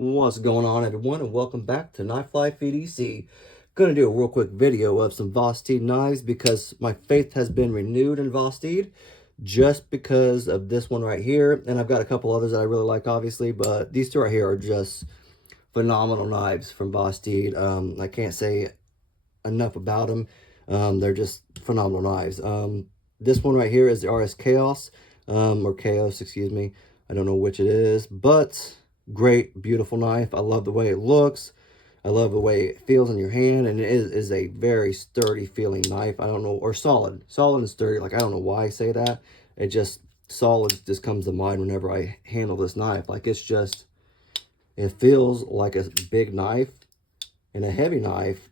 What's going on, everyone, and welcome back to Knife Life EDC. Gonna do a real quick video of some Vosteed knives because my faith has been renewed in Vosteed just because of this one right here, and I've got a couple others that I really like, obviously, but these two right here are just phenomenal knives from Vosteed. I can't say enough about them. They're just phenomenal knives. This one right here is the RS Chaos, or Chaos, excuse me. I don't know which it is, but great, beautiful knife. I love the way it looks. I love the way it feels in your hand, and it is a very sturdy feeling knife. I don't know, or solid and sturdy. Like, I don't know why I say that. It just, solid just comes to mind whenever I handle this knife. Like, it's just, it feels like a big knife and a heavy knife,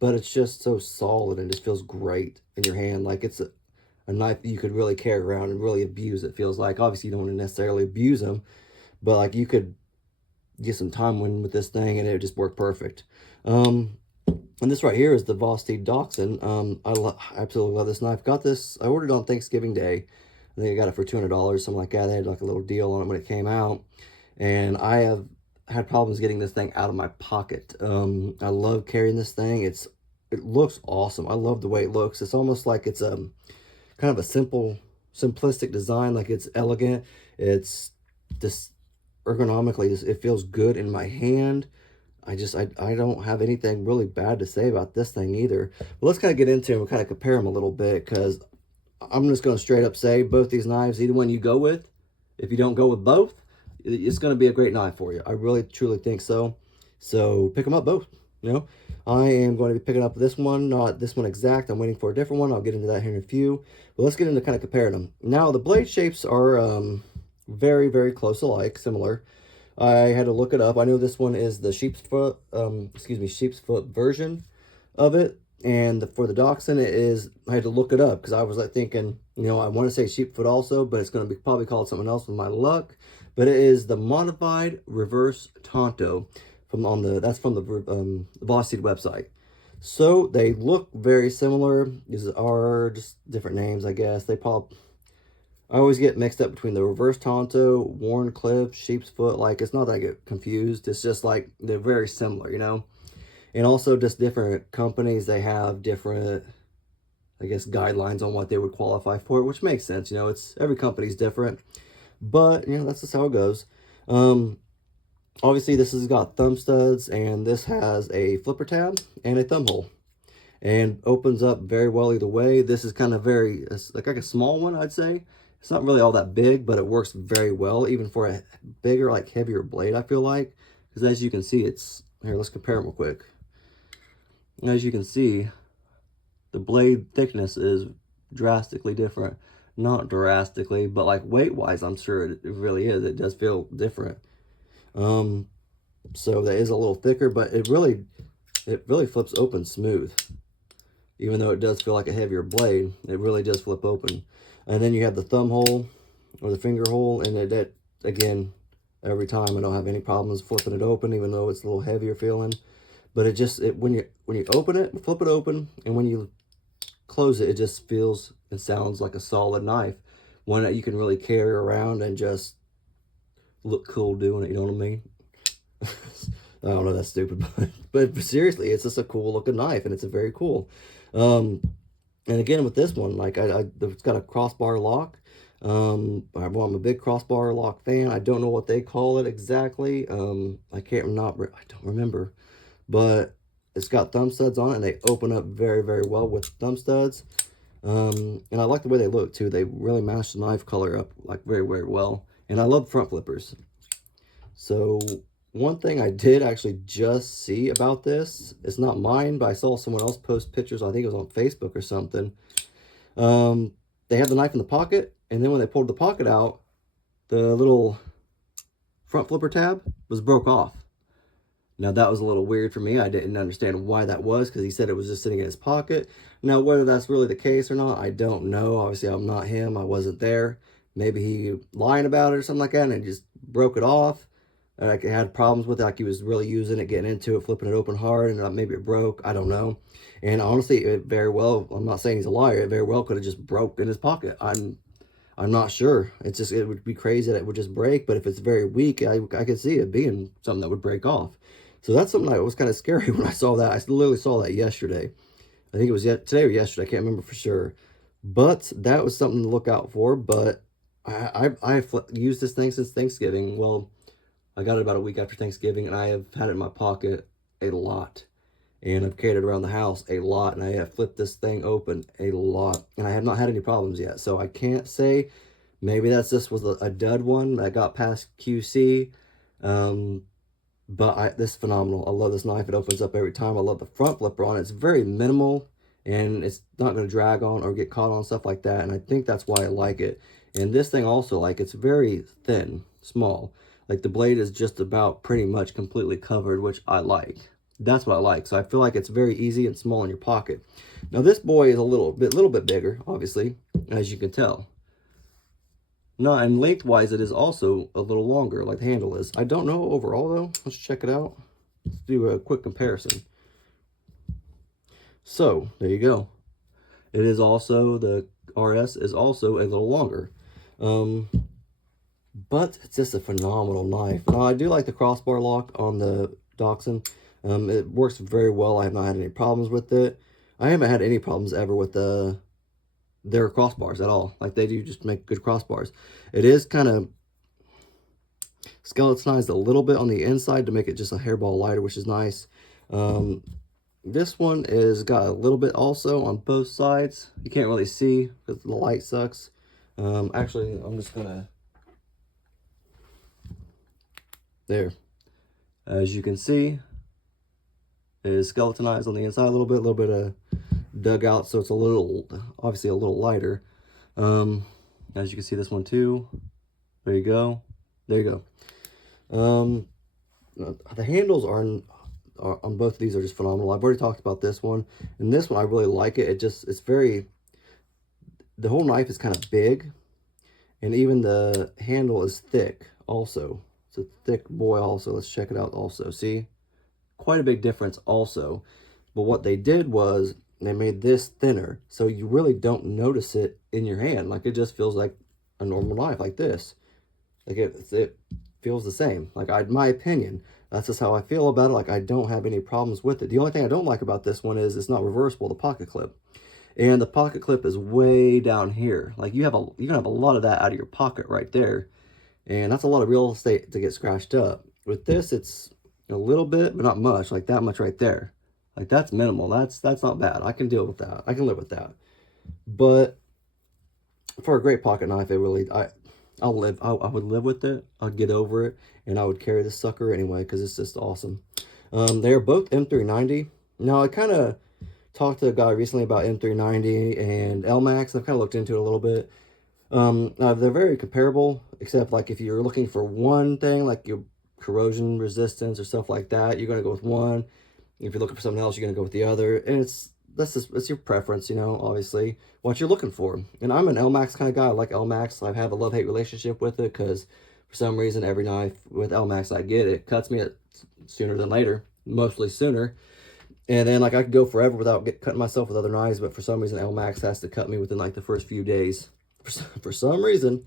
but it's just so solid and just feels great in your hand. Like, it's a knife that you could really carry around and really abuse, it feels like. Obviously, you don't want to necessarily abuse them, but like, you could get some time with this thing and it would just work perfect. And this right here is the Vosteed Dachshund. I absolutely love this knife. Got this, I ordered on Thanksgiving Day. I think I got it for $200, something like that. They had like a little deal on it when it came out, and I have had problems getting this thing out of my pocket. I love carrying this thing. It looks awesome. I love the way it looks. It's almost like it's kind of a simplistic design. Like, it's elegant. It's just ergonomically, it feels good in my hand. I don't have anything really bad to say about this thing either. But let's kind of get into them and kind of compare them a little bit, because I'm just going to straight up say both these knives, either one you go with, if you don't go with both, it's going to be a great knife for you. I really truly think so. So pick them up both. I am going to be picking up this one, not this one exact. I'm waiting for a different one. I'll get into that here in a few. But let's get into kind of comparing them. Now, the blade shapes are very, very close alike, similar. I had to look it up. I know this one is the sheep's foot version of it, and for the Dachshund, it is, I had to look it up because I was like thinking, I want to say sheepfoot also, but it's going to be probably called something else with my luck. But it is the modified reverse Tonto that's from the Vosteed website. So they look very similar. These are just different names, I guess. I always get mixed up between the reverse Tonto, Warncliffe, sheep's foot. Like, it's not that I get confused. It's just like they're very similar, And also just different companies, they have different, I guess, guidelines on what they would qualify for, which makes sense. It's every company's different. But, that's just how it goes. Obviously, this has got thumb studs, and this has a flipper tab and a thumb hole. And opens up very well either way. This is kind of like a small one, I'd say. It's not really all that big, but it works very well, even for a bigger, like heavier blade, I feel like. Because as you can see, here, let's compare them real quick. As you can see, the blade thickness is drastically different. Not drastically, but like weight-wise, I'm sure it really is. It does feel different. So that is a little thicker, but it really flips open smooth. Even though it does feel like a heavier blade, it really does flip open. And then you have the thumb hole or the finger hole, and that again, every time I don't have any problems flipping it open, even though it's a little heavier feeling. But when you open it, flip it open, and when you close it, it just feels and sounds like a solid knife, one that you can really carry around and just look cool doing it. You know what I mean? I don't know, that's stupid, but seriously, it's just a cool looking knife, and it's a very cool. And again, with this one, like it's got a crossbar lock. I'm a big crossbar lock fan. I don't know what they call it exactly. I don't remember, but it's got thumb studs on it, and they open up very, very well with thumb studs. And I like the way they look too. They really match the knife color up like very, very well. And I love front flippers. So one thing I did actually just see about this, it's not mine, but I saw someone else post pictures, I think it was on Facebook or something. They had the knife in the pocket, and then when they pulled the pocket out, the little front flipper tab was broke off. Now, that was a little weird for me. I didn't understand why that was, because he said it was just sitting in his pocket. Now, whether that's really the case or not, I don't know. Obviously, I'm not him. I wasn't there. Maybe he lied about it or something like that, and it just broke it off. Like, it had problems with it, like he was really using it, getting into it, flipping it open hard, and maybe it broke. I don't know. And honestly, it very well, I'm not saying he's a liar, it very well could have just broke in his pocket. I'm not sure. It's just, it would be crazy that it would just break, but if it's very weak, I could see it being something that would break off. So that's something that was kind of scary when I saw that. I literally saw that yesterday. I think it was today or yesterday. I can't remember for sure. But that was something to look out for. But I've used this thing since Thanksgiving. Well, I got it about a week after Thanksgiving, and I have had it in my pocket a lot. And I've carried it around the house a lot, and I have flipped this thing open a lot, and I have not had any problems yet. So I can't say, maybe that's just was a dud one that got past QC. But this is phenomenal. I love this knife. It opens up every time. I love the front flipper on it. It's very minimal, and it's not going to drag on or get caught on stuff like that. And I think that's why I like it. And this thing also, like, it's very thin, small. Like, the blade is just about pretty much completely covered, which I like. That's what I like. So I feel like it's very easy and small in your pocket. Now, this boy is a little bit bigger, obviously, as you can tell. No, and lengthwise, it is also a little longer, like the handle is. I don't know overall, though. Let's check it out. Let's do a quick comparison. So, there you go. It is also, the RS is also a little longer. But it's just a phenomenal knife. Now, I do like the crossbar lock on the Dachshund. It works very well. I have not had any problems with it. I haven't had any problems ever with their crossbars at all. Like, they do just make good crossbars. It is kind of skeletonized a little bit on the inside to make it just a hairball lighter, which is nice. This one is got a little bit also on both sides. You can't really see because the light sucks. Actually, I'm just gonna, there. As you can see, it is skeletonized on the inside a little bit of dug out, so it's a little, obviously a little lighter. As you can see, this one too. There you go. There you go. The handles are on both of these are just phenomenal. I've already talked about this one, and this one I really like it. It's very, the whole knife is kind of big, and even the handle is thick also. It's a thick boy also. Let's check it out also. See, quite a big difference also. But what they did was they made this thinner, so you really don't notice it in your hand. Like, it just feels like a normal knife, like this. Like, it feels the same. Like, in my opinion, that's just how I feel about it. Like, I don't have any problems with it. The only thing I don't like about this one is it's not reversible, the pocket clip. And the pocket clip is way down here. Like, you can have a lot of that out of your pocket right there. And that's a lot of real estate to get scratched up. With this, it's a little bit, but not much. Like, that much right there. Like, that's minimal. That's not bad. I can deal with that. I can live with that. But for a great pocket knife, it really, I would live with it. I'd get over it, and I would carry this sucker anyway because it's just awesome. They are both M390. Now, I kind of talked to a guy recently about M390 and LMAX. I've kind of looked into it a little bit. They're very comparable, except like if you're looking for one thing, like your corrosion resistance or stuff like that, you're going to go with one. If you're looking for something else, you're going to go with the other. And it's your preference, you know, obviously, what you're looking for. And I'm an LMAX kind of guy. I like LMAX. I have a love-hate relationship with it because for some reason, every knife with LMAX I get, it cuts me sooner than later, mostly sooner. And then, like, I could go forever without cutting myself with other knives, but for some reason, LMAX has to cut me within, like, the first few days. For some reason.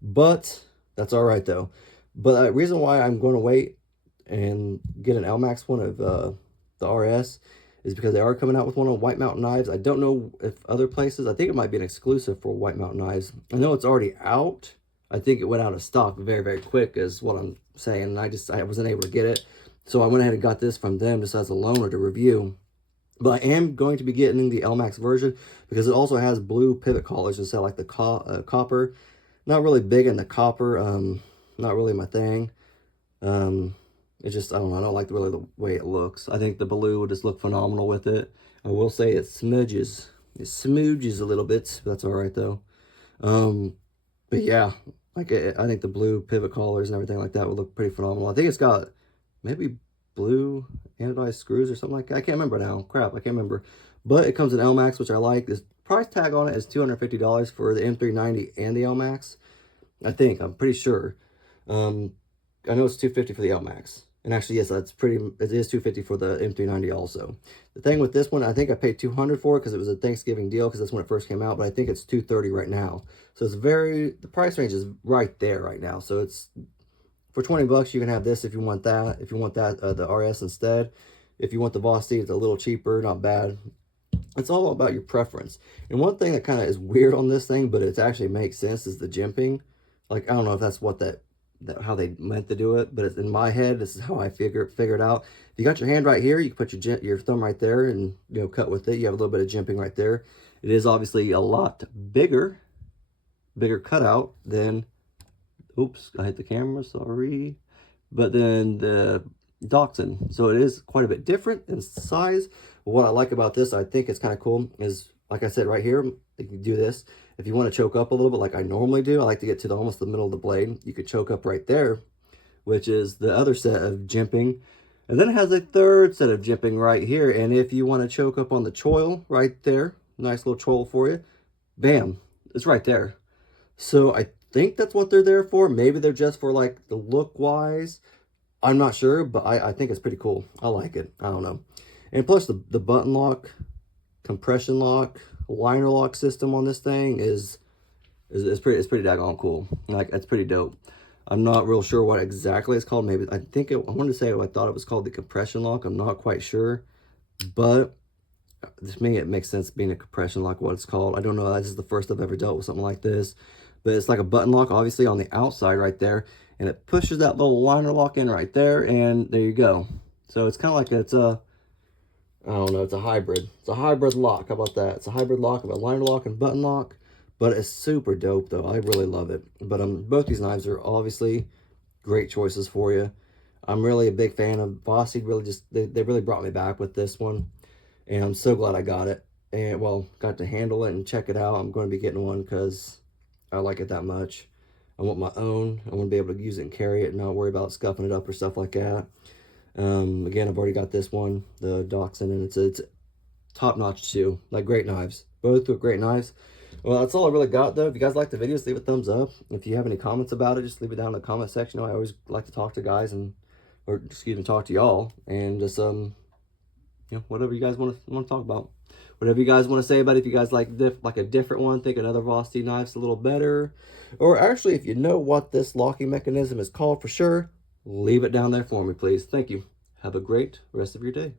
But that's all right, though. But the reason why I'm going to wait and get an LMAX one of the RS is because they are coming out with one on White Mountain Knives. I don't know if other places, I think it might be an exclusive for White Mountain Knives. I know it's already out. I think it went out of stock very, very quick is what I'm saying. And I wasn't able to get it. So I went ahead and got this from them just as a loaner to review. But I am going to be getting the LMAX version because it also has blue pivot collars instead of like the copper. Not really big in the copper. Not really my thing. It's just, I don't know. I don't like really the way it looks. I think the blue would just look phenomenal with it. I will say it smudges. It smooges a little bit. But that's all right though. But yeah, like I think the blue pivot collars and everything like that would look pretty phenomenal. I think it's got maybe blue anodized screws or something like that. I can't remember now. Crap, I can't remember. But it comes in LMAX, which I like. This price tag on it is $250 for the M390 and the LMAX. I'm pretty sure. I know it's $250 for the LMAX. And actually, yes, that's pretty, it is $250 for the M390 also. The thing with this one, I think I paid $200 for it because it was a Thanksgiving deal because that's when it first came out, but I think it's $230 right now. So it's the price range is right there right now. So it's, for 20 bucks, you can have this if you want that. If you want that, the RS instead. If you want the Vosteed, it's a little cheaper, not bad. It's all about your preference. And one thing that kind of is weird on this thing, but it actually makes sense, is the jimping. Like, I don't know if that's what how they meant to do it, but it's, in my head, this is how I figure it out. If you got your hand right here, you can put your thumb right there and, you know, cut with it. You have a little bit of jimping right there. It is obviously a lot bigger cutout than, oops, I hit the camera, sorry. But then the Dachshund. So it is quite a bit different in size. What I like about this, I think it's kind of cool, is, like I said, right here, you can do this. If you want to choke up a little bit like I normally do, I like to get to almost the middle of the blade. You could choke up right there, which is the other set of jimping. And then it has a third set of jimping right here. And if you want to choke up on the choil right there, nice little choil for you, bam, it's right there. So I think that's what they're there for. Maybe they're just for like the look wise. I'm not sure, but I think it's pretty cool. I like it. I don't know. And plus the button lock, compression lock, liner lock system on this thing is pretty daggone cool. Like, it's pretty dope. I'm not real sure what exactly it's called. Maybe I wanted to say I thought it was called the compression lock. I'm not quite sure, but to me it makes sense being a compression lock what it's called. I don't know. This is the first I've ever dealt with something like this, but it's like a button lock, obviously on the outside right there, and it pushes that little liner lock in right there, and there you go. So it's kind of like it's a, I don't know, it's a hybrid. It's a hybrid lock. How about that? It's a hybrid lock of a liner lock and button lock. But it's super dope, though. I really love it. But both these knives are obviously great choices for you. I'm really a big fan of Vosteed. Really, just they really brought me back with this one, and I'm so glad I got it. And well, got to handle it and check it out. I'm going to be getting one because I like it that much. I want my own. I want to be able to use it and carry it and not worry about scuffing it up or stuff like that. Again, I've already got this one, the Dachshund, and it's top notch too. Like, great knives. Both are great knives. Well, that's all I really got, though. If you guys like the videos, leave a thumbs up. If you have any comments about it, just leave it down in the comment section. I always like to talk to guys or excuse me, talk to y'all, and just you know, whatever you guys want to talk about, whatever you guys want to say about it. If you guys like a different one, think another Vosteed knife's a little better, or actually, if you know what this locking mechanism is called for sure, leave it down there for me, please. Thank you. Have a great rest of your day.